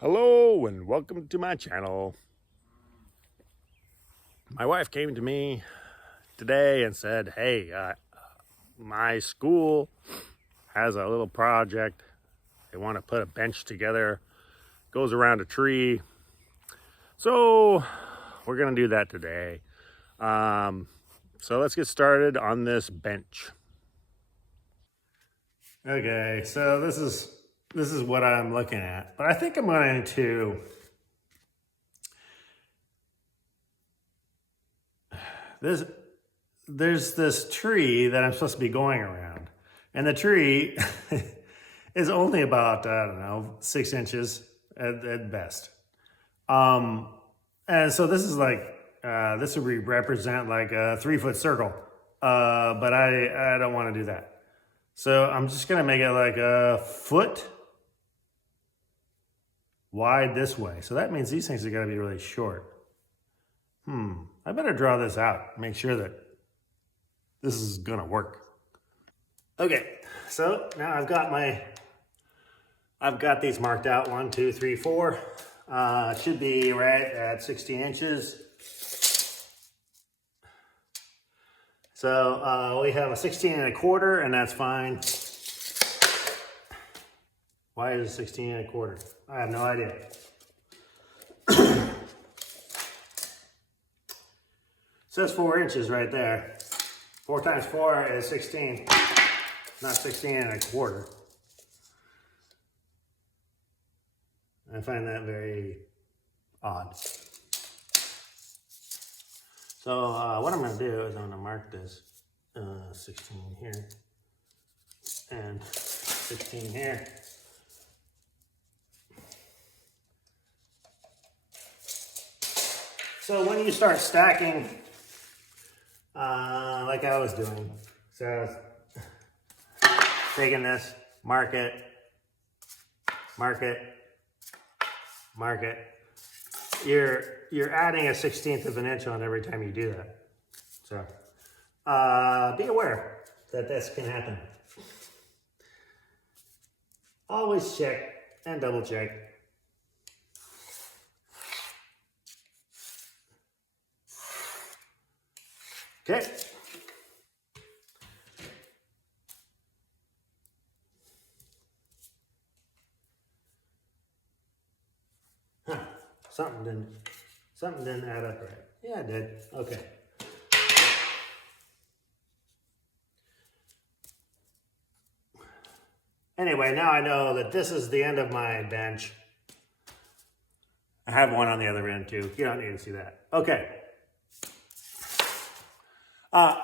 Hello and welcome to my channel. My wife came to me today and said, hey, my school has a little project. They want to put a bench together, goes around a tree. So we're going to do that today. So let's get started on this bench. Okay, so this is what I'm looking at, but I think I'm going to there's this tree that I'm supposed to be going around, and the tree is only about, I don't know, 6 inches at best. And so this is like, this would represent like a 3-foot circle, but I don't want to do that. So I'm just gonna make it like a foot wide this way. So that means these things are gonna be really short. I better draw this out, make sure that this is gonna work. Okay, so now I've got these marked out, 1, 2, 3, 4. It should be right at 16 inches. So we have a 16 1/4, and that's fine. Why is it 16 1/4? I have no idea. It says 4 inches right there. 4 times 4 is 16, not 16 1/4. I find that very odd. So what I'm going to do is I'm going to mark this 16 here and 16 here. So when you start stacking, like I was doing, so taking this, mark it, mark it, mark it. You're adding a 1/16 of an inch on every time you do that. So be aware that this can happen. Always check and double check. Okay. Something didn't add up right. Yeah, it did. Okay. Anyway, now I know that this is the end of my bench. I have one on the other end too. You don't need to see that. Okay.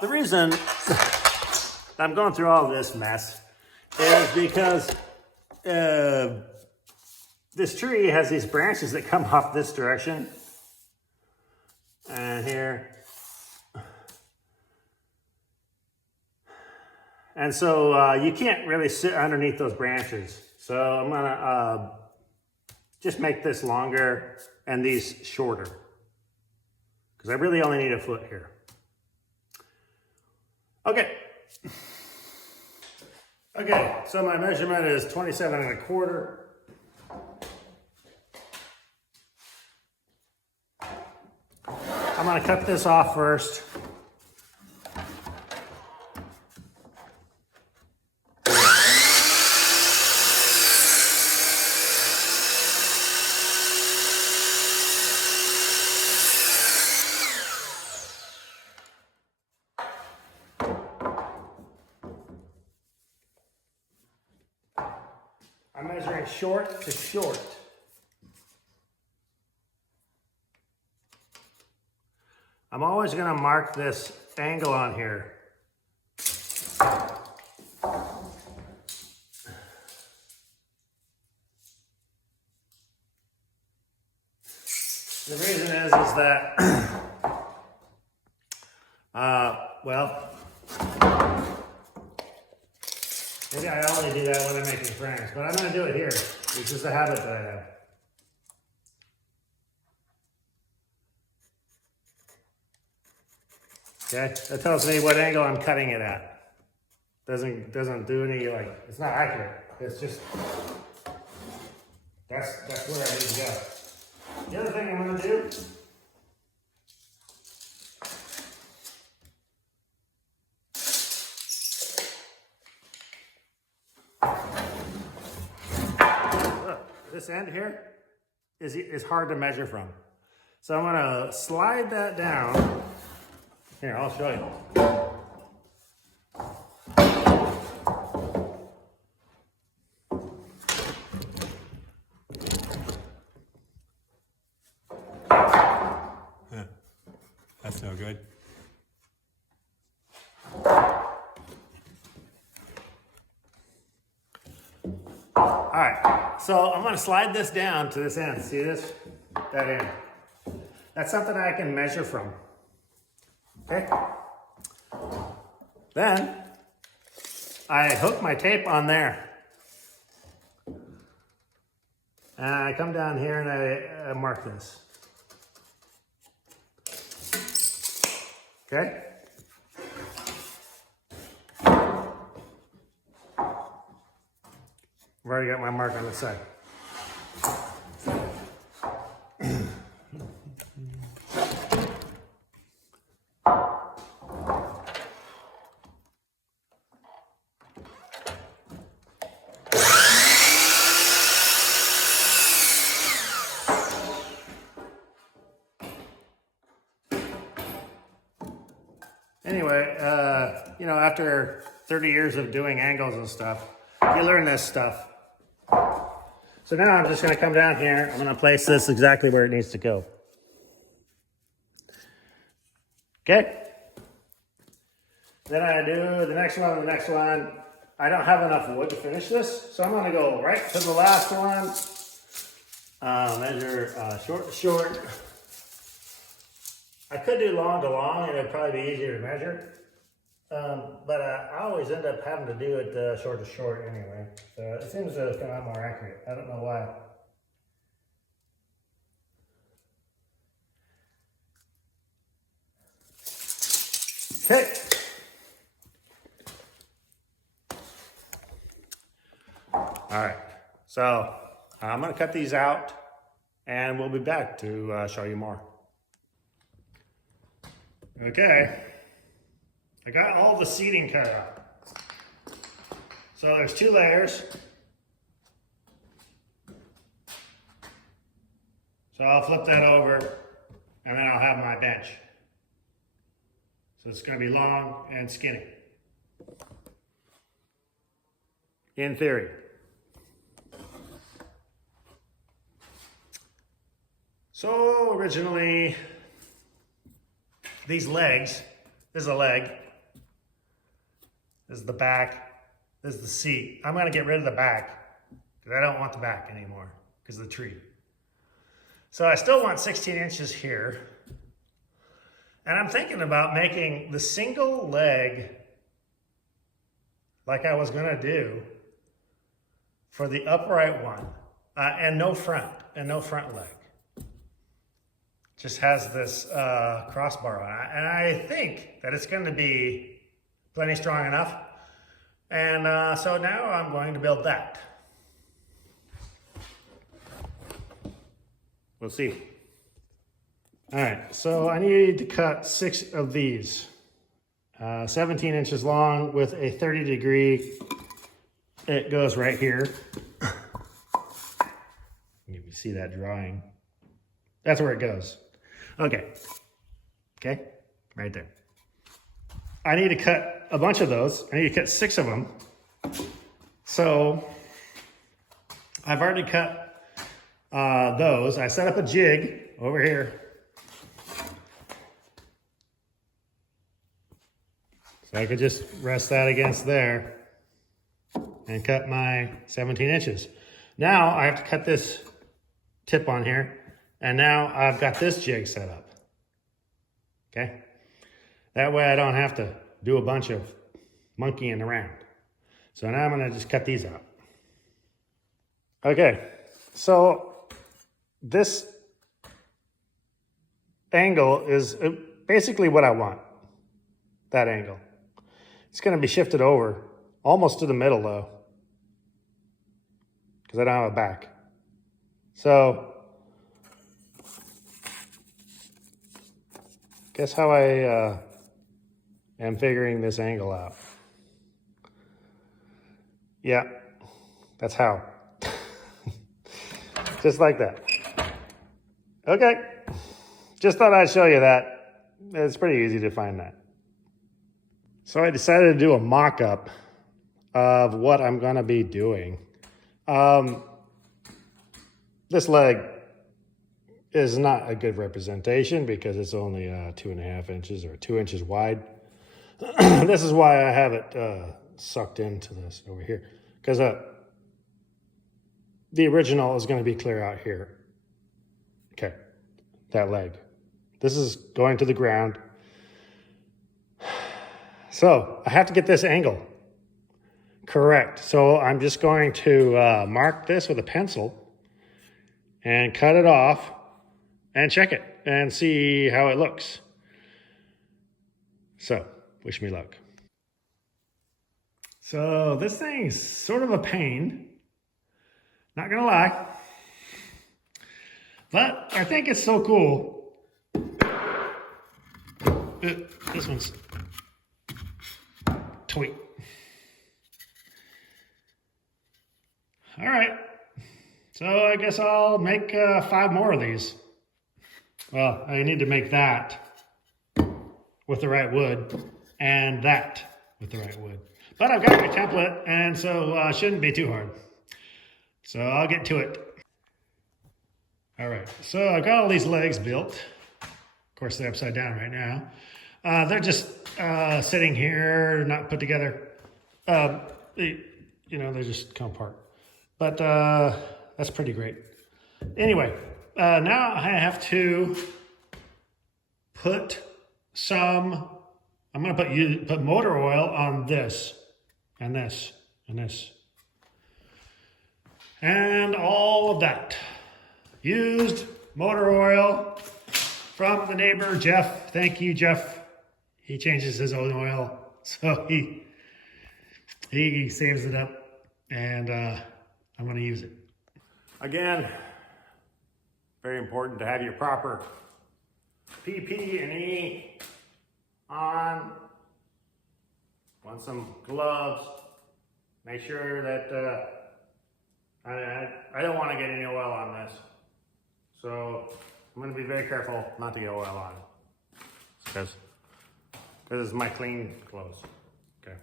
The reason I'm going through all this mess is because this tree has these branches that come off this direction and here. And so you can't really sit underneath those branches. So I'm gonna just make this longer and these shorter, because I really only need a foot here. Okay. Okay, so my measurement is 27 1/4. I'm gonna cut this off first. I'm measuring short to short. I'm always going to mark this angle on here. The reason is that, well, maybe I only do that when I'm making frames, but I'm going to do it here. It's just a habit that I have. Okay, that tells me what angle I'm cutting it at. Doesn't do any, like, it's not accurate. It's just That's where I need to go. The other thing I'm going to do, look, this end here is hard to measure from. So I'm going to slide that down. Here, I'll show you. That's no good. All right, so I'm gonna slide this down to this end. See this? That end. That's something I can measure from. Okay? Then, I hook my tape on there. And I come down here and I mark this. Okay? I've already got my mark on the side. Anyway, you know, after 30 years of doing angles and stuff, you learn this stuff. So now I'm just going to come down here. I'm going to place this exactly where it needs to go. Okay? Then I do the next one, the next one. I don't have enough wood to finish this, so I'm going to go right to the last one. Measure short to short. I could do long to long, and it'd probably be easier to measure. But I always end up having to do it short to short anyway. So it seems to come out more accurate. I don't know why. Okay. All right. So I'm going to cut these out, and we'll be back to show you more. Okay. I got all the seating cut out. So there's 2 layers. So I'll flip that over and then I'll have my bench. So it's going to be long and skinny. In theory. So originally, these legs, this is a leg. This is the back, this is the seat. I'm gonna get rid of the back because I don't want the back anymore because of the tree. So I still want 16 inches here. And I'm thinking about making the single leg like I was gonna do for the upright one and no front leg. Just has this crossbar on it. And I think that it's gonna be plenty strong enough. And so now I'm going to build that. We'll see. All right, so I need to cut 6 of these. 17 inches long with a 30-degree. It goes right here. You can see that drawing. That's where it goes. Okay, right there. I need to cut a bunch of those. I need to cut 6 of them. So I've already cut those. I set up a jig over here. So I could just rest that against there and cut my 17 inches. Now I have to cut this tip on here. And now I've got this jig set up. Okay? That way I don't have to do a bunch of monkeying around. So now I'm gonna just cut these out. Okay, so this angle is basically what I want, that angle. It's gonna be shifted over almost to the middle though, because I don't have a back. So, guess how I am figuring this angle out. Yeah, that's how. Just like that. Okay, just thought I'd show you that. It's pretty easy to find that. So I decided to do a mock-up of what I'm gonna be doing. This leg is not a good representation because it's only 2.5 inches or 2 inches wide. This is why I have it sucked into this over here, because the original is going to be clear out here. Okay, that leg. This is going to the ground. So I have to get this angle correct. So I'm just going to mark this with a pencil and cut it off and check it and see how it looks. So, wish me luck. So this thing's sort of a pain, not gonna lie, but I think it's so cool. This one's tweet. All right, so I guess I'll make 5 more of these. Well, I need to make that with the right wood and that with the right wood. But I've got my template, and so it shouldn't be too hard. So I'll get to it. All right, so I've got all these legs built. Of course, they're upside down right now. They're just sitting here, not put together. They just come apart. But that's pretty great. Anyway, now I have to put some, I'm gonna put motor oil on this, and this, and this. And all of that. Used motor oil from the neighbor, Jeff. Thank you, Jeff. He changes his own oil, so he saves it up, and I'm gonna use it. Again, very important to have your proper PP&E on. Want some gloves. Make sure that I don't want to get any oil on this. So I'm going to be very careful not to get oil on it. Because it's my clean clothes. Okay.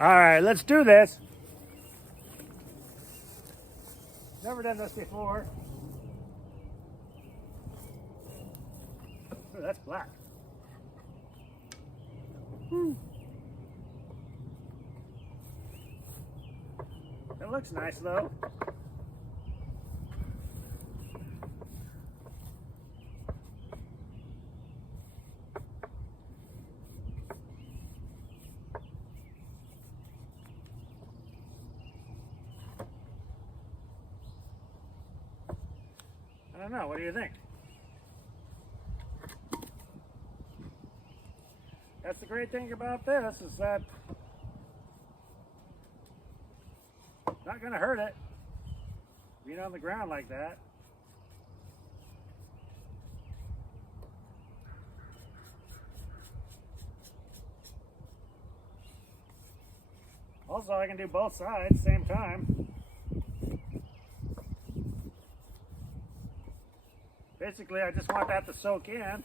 All right, let's do this. Never done this before. Oh, that's black. It looks nice though. I don't know, what do you think? That's the great thing about this, is that not gonna hurt it being on the ground like that. Also, I can do both sides same time. Basically, I just want that to soak in.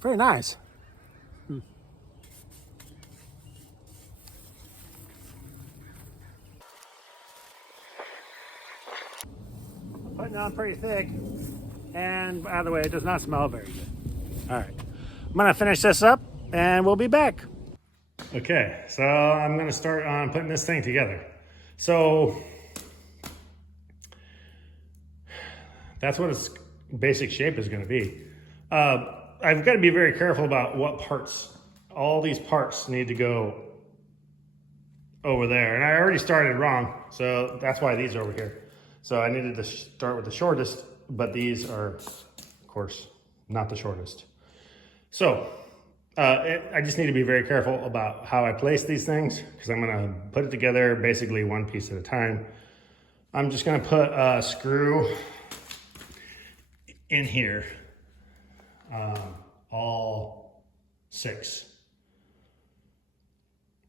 Very nice. Putting on pretty thick, and by the way, it does not smell very good. All right, I'm gonna finish this up and we'll be back. Okay, so I'm gonna start on putting this thing together. So that's what its basic shape is gonna be. I've got to be very careful about what parts. All these parts need to go over there. And I already started wrong, so that's why these are over here. So I needed to start with the shortest, but these are, of course, not the shortest. So I just need to be very careful about how I place these things because I'm gonna put it together basically one piece at a time. I'm just gonna put a screw in here, all 6.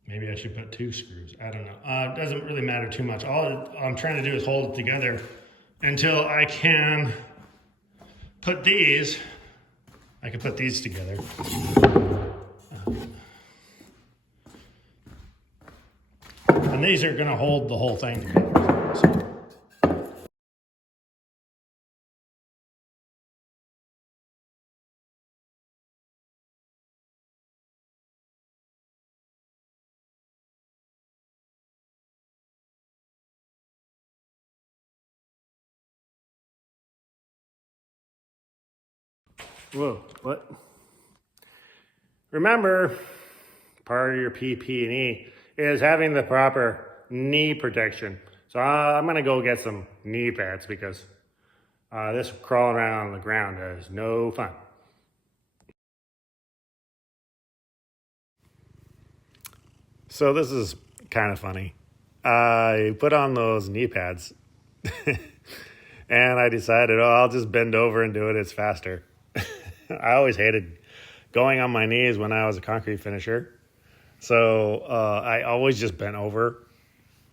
Maybe I should put 2 screws, I don't know. It doesn't really matter too much. All I'm trying to do is hold it together until I can put these, I can put these together. And these are gonna hold the whole thing together. So. Whoa, what? Remember, part of your PP&E is having the proper knee protection. So I'm gonna go get some knee pads because this crawling around on the ground is no fun. So this is kind of funny. I put on those knee pads and I decided, oh, I'll just bend over and do it. It's faster. I always hated going on my knees when I was a concrete finisher. So I always just bent over.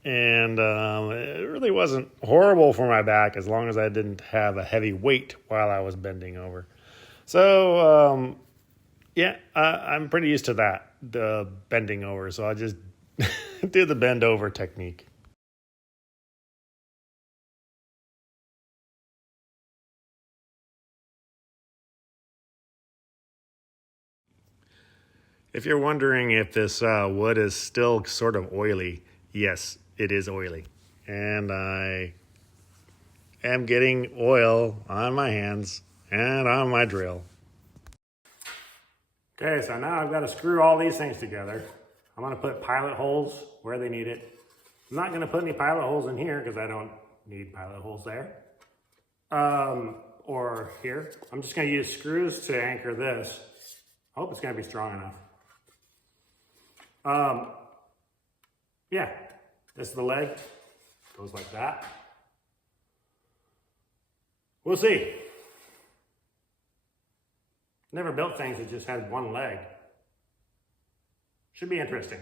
And it really wasn't horrible for my back as long as I didn't have a heavy weight while I was bending over. So, yeah, I'm pretty used to that, the bending over. So I just do the bend over technique. If you're wondering if this wood is still sort of oily, yes, it is oily. And I am getting oil on my hands and on my drill. Okay, so now I've got to screw all these things together. I'm going to put pilot holes where they need it. I'm not going to put any pilot holes in here because I don't need pilot holes there. Or here. I'm just going to use screws to anchor this. I hope it's going to be strong enough. Yeah, this is the leg. Goes like that. We'll see. Never built things that just had one leg. Should be interesting.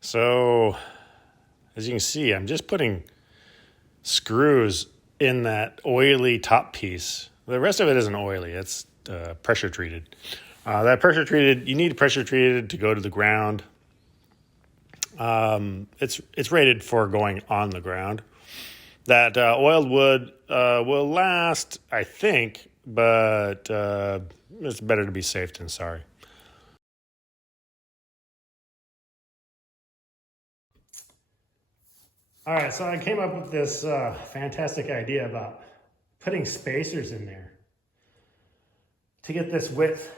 So, as you can see, I'm just putting screws in that oily top piece. The rest of it isn't oily, it's pressure treated. That pressure treated, you need pressure treated to go to the ground. It's rated for going on the ground. That oiled wood will last, I think, but it's better to be safe than sorry. All right, so I came up with this fantastic idea about putting spacers in there to get this width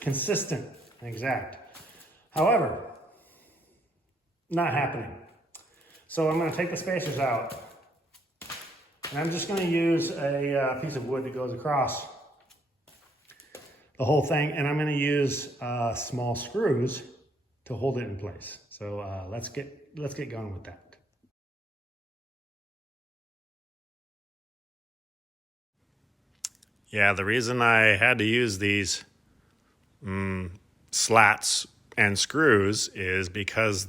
consistent and exact. However, not happening. So I'm going to take the spacers out and I'm just going to use a piece of wood that goes across the whole thing, and I'm going to use small screws to hold it in place. So let's get going with that. Yeah, the reason I had to use these slats and screws is because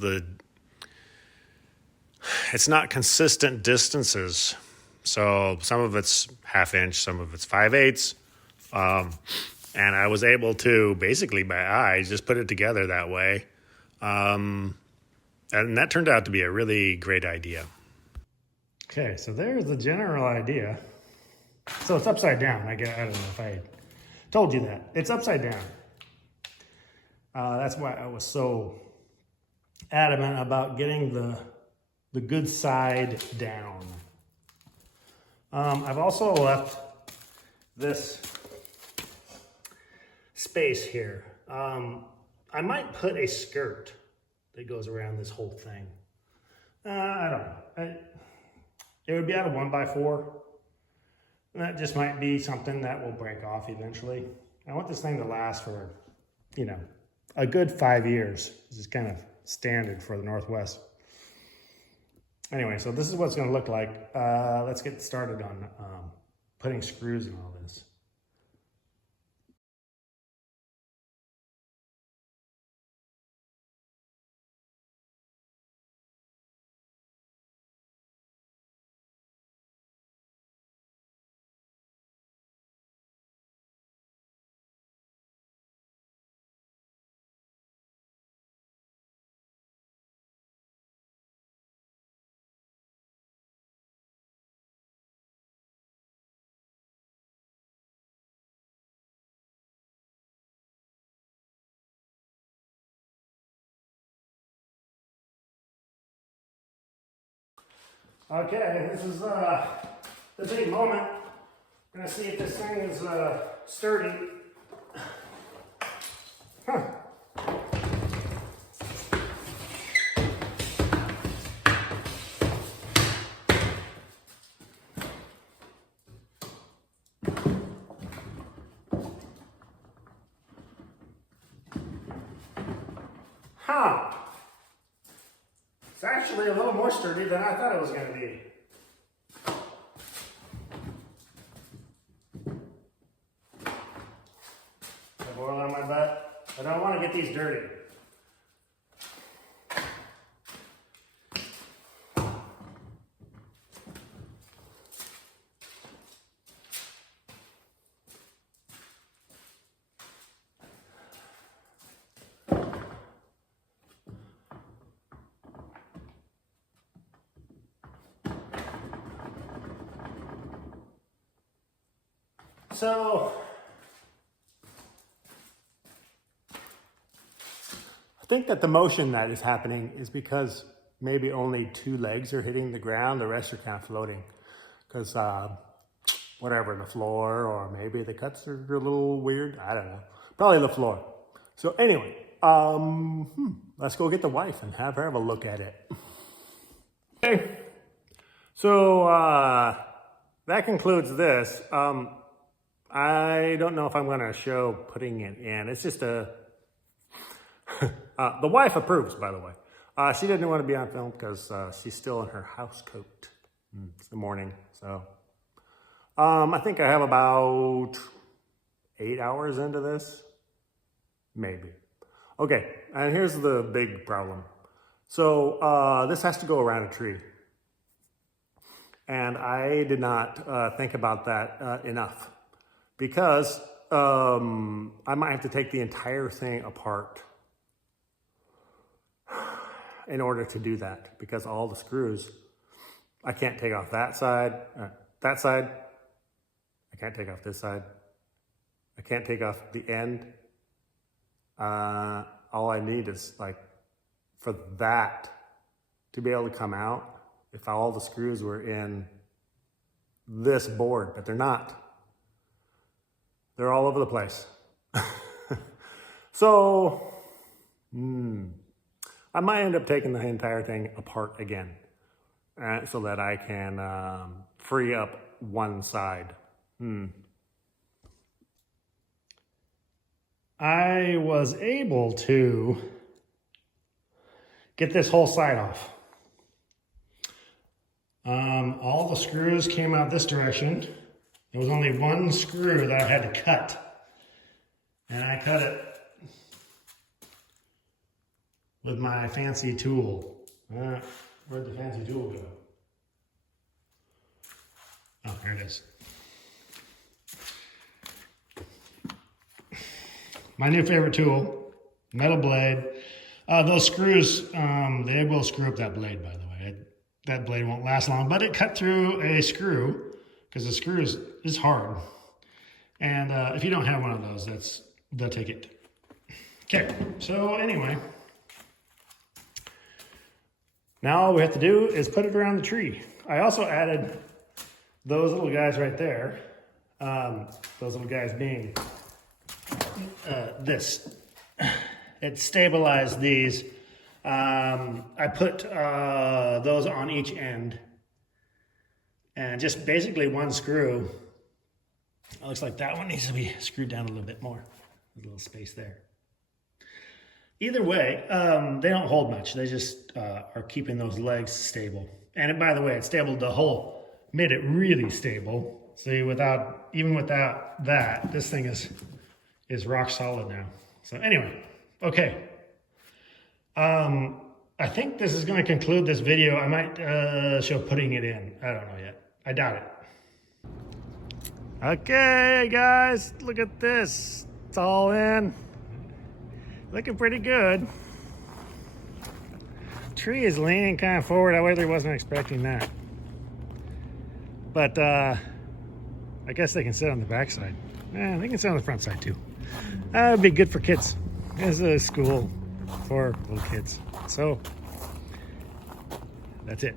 it's not consistent distances. So some of it's 1/2 inch, some of it's 5/8. And I was able to basically by eye just put it together that way. And that turned out to be a really great idea. Okay, so there's the general idea. So it's upside down. I don't know if I told you that. It's upside down. That's why I was so adamant about getting the good side down. I've also left this space here. I might put a skirt that goes around this whole thing. I don't know. it would be out of 1x4. And that just might be something that will break off eventually. I want this thing to last for, you know, a good 5 years. This is kind of standard for the Northwest. Anyway, so this is what it's going to look like. Let's get started on putting screws in all this. Okay, this is the big moment. I'm gonna see if this thing is sturdy. Huh. Huh. It's actually a little more sturdy than I thought it was going to be. Got oil on my butt. I don't want to get these dirty. So, I think that the motion that is happening is because maybe only 2 legs are hitting the ground, the rest are kind of floating. Because whatever, the floor, or maybe the cuts are a little weird, I don't know. Probably the floor. So anyway, let's go get the wife and have her have a look at it. Okay, so that concludes this. I don't know if I'm going to show putting it in. It's just a... the wife approves, by the way. She didn't want to be on film because she's still in her house coat. It's the morning, so... I think I have about 8 hours into this. Maybe. Okay, and here's the big problem. So this has to go around a tree. And I did not think about that enough. Because I might have to take the entire thing apart in order to do that. Because all the screws, I can't take off that side. I can't take off this side. I can't take off the end. All I need is like for that to be able to come out if all the screws were in this board, but they're not. They're all over the place. So, I might end up taking the entire thing apart again so that I can free up one side. I was able to get this whole side off. All the screws came out this direction. There was only one screw that I had to cut. And I cut it with my fancy tool. Where'd the fancy tool go? Oh, there it is. My new favorite tool, metal blade. Those screws, they will screw up that blade, by the way. That blade won't last long, but it cut through a screw because the screw is hard. And if you don't have one of those, they'll take it. Okay, so anyway, now all we have to do is put it around the tree. I also added those little guys right there. Those little guys being this. It stabilized these. I put those on each end And just basically one screw. It looks like that one needs to be screwed down a little bit more. There's a little space there. Either way, they don't hold much. They just are keeping those legs stable. And by the way, it stabled the whole, made it really stable. See, even without that, this thing is rock solid now. So anyway, okay. I think this is going to conclude this video. I might show putting it in. I don't know yet. I doubt it. Okay, guys, look at this. It's all in. Looking pretty good. Tree is leaning kind of forward. I really wasn't expecting that. But I guess they can sit on the back side. They can sit on the front side too. That would be good for kids. It's a school for little kids. So that's it.